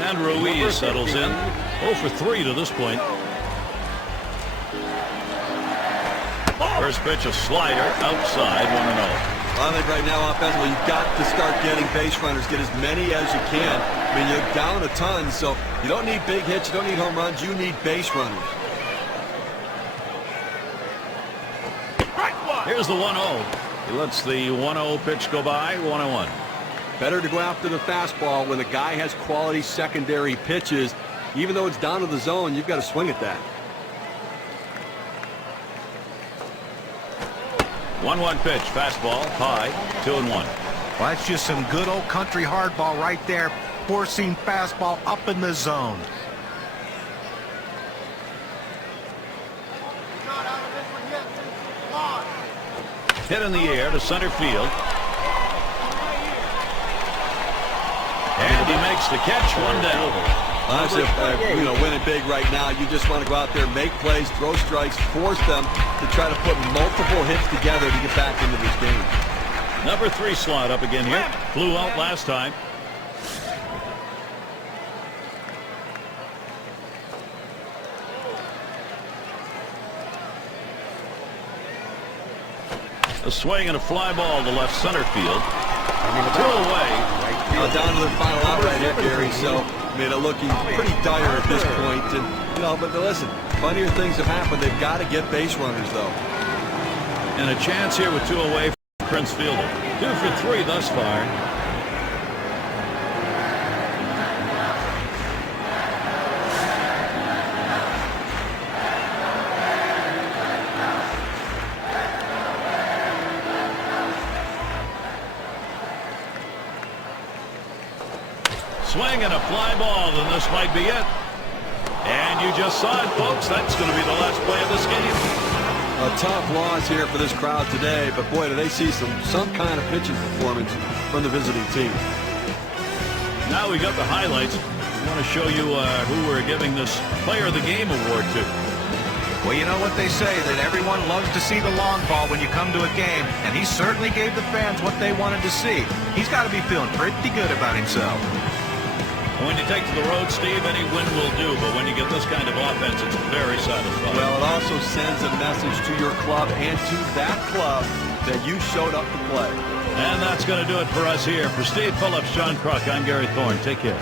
And Ruiz settles in. 0 for 3 to this point. First pitch, a slider outside, 1-0. I think right now, offensively, you've got to start getting base runners. Get as many as you can. I mean, you're down a ton, so you don't need big hits. You don't need home runs. You need base runners. Here's the 1-0. He lets the 1-0 pitch go by, 1-1. Better to go after the fastball when the guy has quality secondary pitches. Even though it's down to the zone, you've got to swing at that. 1-1 pitch, fastball, high, 2-1. Well, that's just some good old country hardball right there, forcing fastball up in the zone. Not out of this one Hit in the air to center field. And he makes the catch, 1 down. Honestly, winning big right now, you just want to go out there, make plays, throw strikes, force them to try to put multiple hits together to get back into this game. Number 3 slot up again here. Flew out last time. A swing and a fly ball to left center field. 2 away. Down to the final out right here, Gary. So, I mean, looking pretty dire at this point. And, but listen, funnier things have happened. They've got to get base runners, though. And a chance here with 2 away for Prince Fielder. 2 for 3 thus far. Swing and a fly ball, and this might be it. And you just saw it, folks. That's going to be the last play of this game. A tough loss here for this crowd today, but boy, do they see some kind of pitching performance from the visiting team. Now we got the highlights. We want to show you who we're giving this Player of the Game award to. Well, you know what they say, that everyone loves to see the long ball when you come to a game, and he certainly gave the fans what they wanted to see. He's got to be feeling pretty good about himself. When you take to the road, Steve, any win will do, but when you get this kind of offense, it's very satisfying. Well, it also sends a message to your club and to that club that you showed up to play. And that's going to do it for us here. For Steve Phillips, John Kruk, I'm Gary Thorne. Take care.